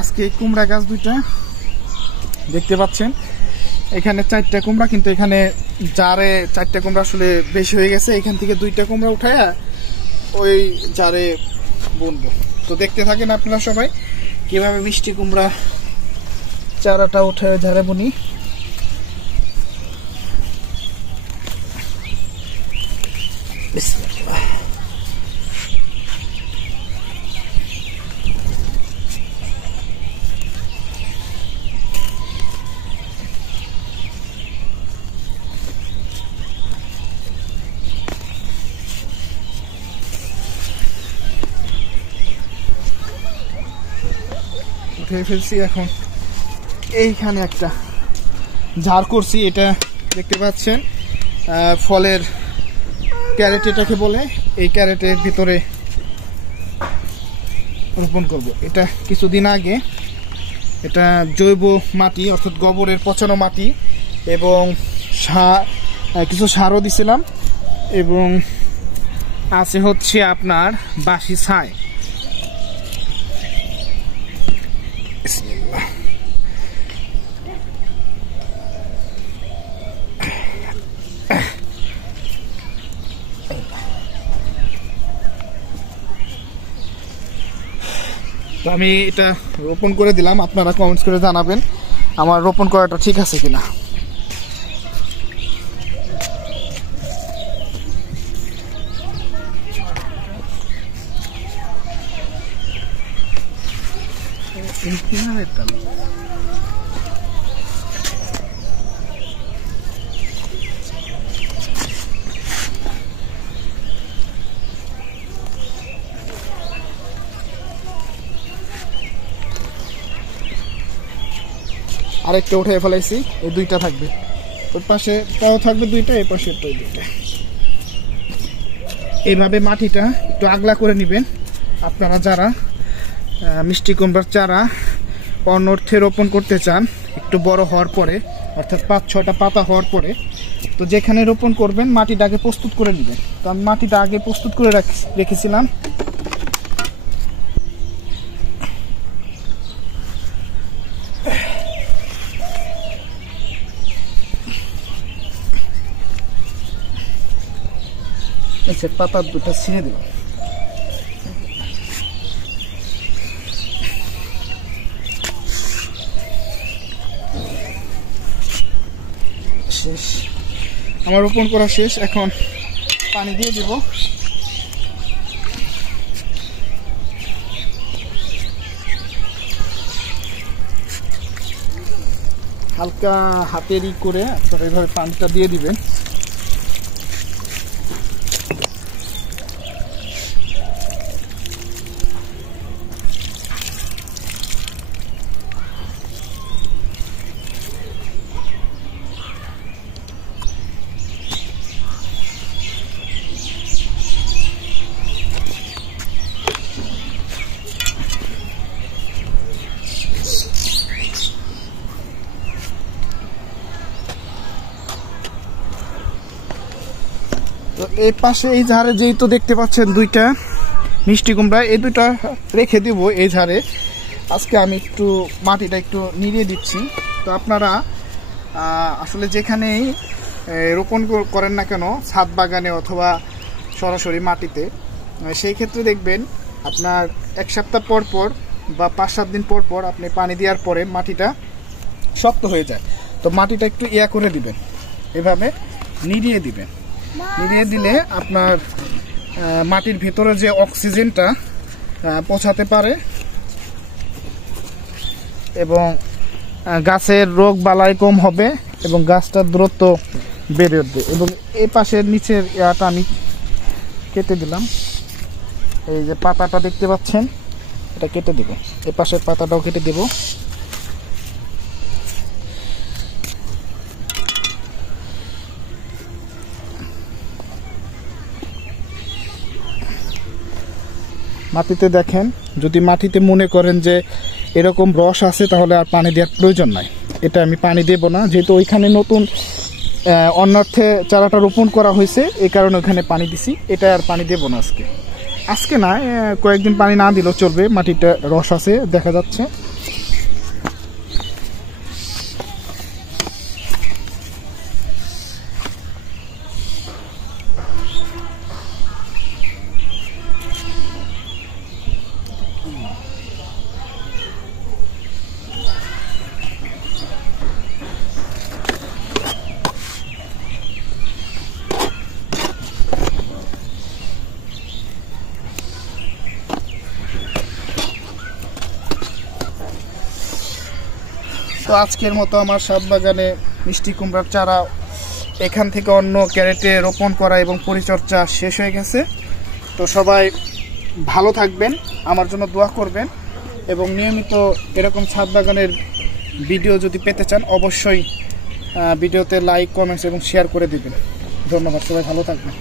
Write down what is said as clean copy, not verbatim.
আজকে কুমড়া গাছ দুইটা দেখতে পাচ্ছেন, এখানে 4টা কুমড়া, কিন্তু এখানে জারে 4টা কুমড়া আসলে বেশি হয়ে গেছে। এখান থেকে 2টা কুমড়া উঠায়া ওই জারে বুনবো। তো দেখতে থাকেন আপনারা সবাই কিভাবে মিষ্টি কুমড়া চারাটা উঠে জারে বুনি। উঠে ফেলছি। এখন এইখানে একটা ঝাড় করছি, এটা দেখতে পাচ্ছেন ফলের ক্যারেট এটাকে বলে। এই ক্যারেটের ভিতরে রোপণ করব। এটা কিছুদিন আগে এটা জৈব মাটি অর্থাৎ গোবরের পচানো মাটি এবং কিছু সারও দিছিলাম, এবং আছে হচ্ছে আপনার বাসি ছাই। তো আমি এটা রোপণ করে দিলাম, আপনারা কমেন্টস করে জানাবেন আমার রোপণ করাটা ঠিক আছে কিনা। আরেকটা উঠে ফেলাইছি, এই 2টা থাকবে, ওর পাশে তাও থাকবে 2টা, এই পাশে 2টা। এইভাবে মাটিটা একটু আগলা করে নেবেন আপনারা যারা মিষ্টি কুমড়ার চারা অনর্থে রোপণ করতে চান, একটু বড় হওয়ার পরে অর্থাৎ 5-6টা পাতা হওয়ার পরে। তো যেখানে রোপণ করবেন মাটিটা আগে প্রস্তুত করে নেবেন। তো আমি মাটিটা আগে প্রস্তুত করে রেখেছিলাম। পাতা 2টা ছিঁড়ে দিলাম। শেষ, আমার রোপণ করা শেষ। এখন পানি দিয়ে দেব। হালকা হাতেরই করে আপনারা এইভাবে পানিটা দিয়ে দিবেন। তো এই পাশে এই ঝাড়ে যেহেতু দেখতে পাচ্ছেন 2টা মিষ্টি কুমড়া, এই 2টা রেখে দেবো এই ঝাড়ে। আজকে আমি একটু মাটিটা একটু নিড়িয়ে দিচ্ছি। তো আপনারা আসলে যেখানেই রোপণ করেন না কেন, ছাদ বাগানে অথবা সরাসরি মাটিতে, সেই ক্ষেত্রে দেখবেন আপনার 1 সপ্তাহ পর পর বা 5-7 দিন পর পর আপনি পানি দেওয়ার পরে মাটিটা শক্ত হয়ে যায়। তো মাটিটা একটু করে দিবেন, এভাবে নিড়িয়ে দিবেন। নিড়িয়ে দিলে আপনার মাটির ভেতরে যে অক্সিজেনটা পৌঁছাতে পারে এবং গাছের রোগ বালাই কম হবে এবং গাছটা দ্রুত বেড়ে উঠবে। এবং এই পাশের নিচের ইয়াটা আমি কেটে দিলাম। এই যে পাতাটা দেখতে পাচ্ছেন, এটা কেটে দেব। এই পাশের পাতাটাও কেটে দেব। মাটিতে দেখেন, যদি মাটিতে মনে করেন যে এরকম রস আছে তাহলে আর পানি দেওয়ার প্রয়োজন নাই। এটা আমি পানি দেব না, যেহেতু ওইখানে নতুন অন্যর্থে চারাটা রোপণ করা হয়েছে, এই কারণে ওখানে পানি দিছি। এটা আর পানি দেব না আজকে না, কয়েকদিন পানি না দিলেও চলবে। মাটিটা রস আছে দেখা যাচ্ছে। তো আজকের মতো আমার ছাদ বাগানে মিষ্টি কুমড়ার চারা এখান থেকে অন্য ক্যারেটে রোপণ করা এবং পরিচর্যা শেষ হয়ে গেছে। তো সবাই ভালো থাকবেন, আমার জন্য দোয়া করবেন এবং নিয়মিত এরকম ছাদ বাগানের ভিডিও যদি পেতে চান অবশ্যই ভিডিওতে লাইক, কমেন্টস এবং শেয়ার করে দিবেন। ধন্যবাদ, সবাই ভালো থাকবেন।